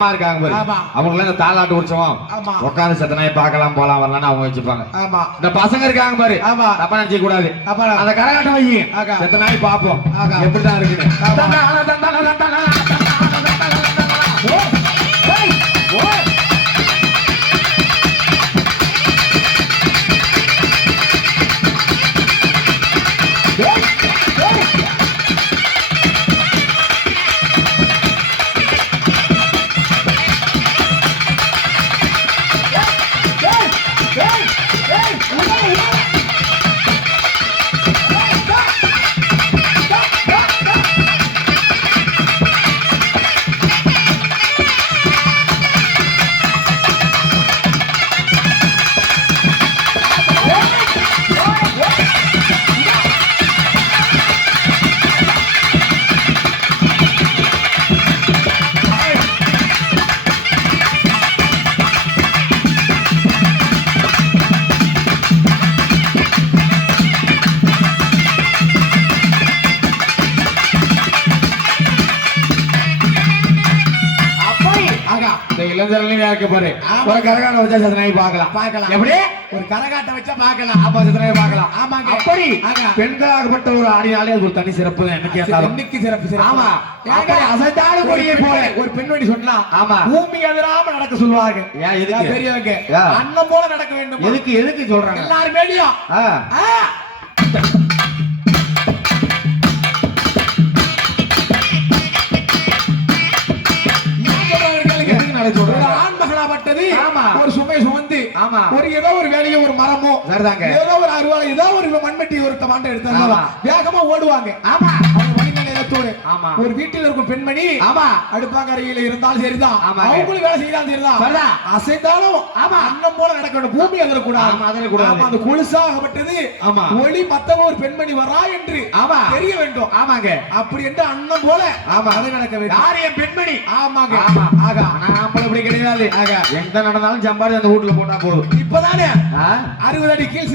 இருக்காங்க. அவங்களுக்கு இந்த தாலாட்டு உற்சவம். ஆமா. உட்காந்து செத்த நாய் பார்க்கலாம் போலாம் வரலாம்னு அவங்க வச்சுப்பாங்க. ஆமா. இந்த பசங்க இருக்காங்க பாரு. ஆமா. தப்பா நினைக்க கூடாது அந்த கரகாட்டம் வைங்க. ஆகா. செத்த நாய் பாப்போம் ஆகா. எப்படிதான் இருக்குன்னு. ஆகா இந்த இருக்க பாரு ஆமா. ஒரு கரகாட்டம் வச்சா செத்த நாய் பார்க்கலாம். பார்க்கலாம். எப்படி? ஒரு கரகாட்டம் வச்சா பார்க்கலாம். அப்பா செத்த நாய் பார்க்கலாம். ஆமாங்க. அப்படி. பெண்களாகப்பட்ட ஒரு ஆடினாலே அது ஒரு தனி சிறப்பு தான். இன்னைக்கு சிறப்பு சிறப்பு. ஆமா. அசைந்தாடும் கொடியை போல. ஒரு பெண்மணி சொன்னா ஆமா. பூமி அதிராம நடக்க சொல்லுவாங்க பெரியவங்க? அண்ணன் போல நடக்க வேண்டும். எதுக்கு எதுக்கு சொல்றாங்க? எல்லாரும் மேலேயும் ஒரு சுமை சுமந்து ஆமா. ஒரு ஏதோ ஒரு வேலையோ ஒரு மரமோ. ஏதோ ஒரு அருவாளை ஏதோ ஒரு மண்வெட்டி ஒரு மாண்டை எடுத்தாங்க. வேகமா ஓடுவாங்க ஆமா. ஆமா. ஒரு வீட்டில் இருக்கும் பெண்மணி ஆமா. அடுப்பாங்கரையில இருந்தாலும் சரிதான். அவங்களும் வேலை செய்தாலும் சரிதான். அசைந்தாலும் ஆமா. அன்னம் போல நடக்க வேண்டும் பூமி அதிரக்கூடாது. ஆமா, அந்த கொலுசாகப்பட்டது ஆமா. ஒளி மத்தவ ஒரு பெண்மணி வரா என்று ஆமா. தெரிய வேண்டும் ஆமாங்க அப்படி என்று அன்னம் போல ஆமா. அது நடக்க வேண்டும் யார் என் பெண்மணி ஆமாங்க ஆமா ஆகா ஆனா நம்மள இப்படி கிடையாது ஆகா. எங்க நடந்தாலும் சம்பாதி அந்த வீட்டுல போட்டா போதும் இப்பதானே? அறுபது அடி கீழ்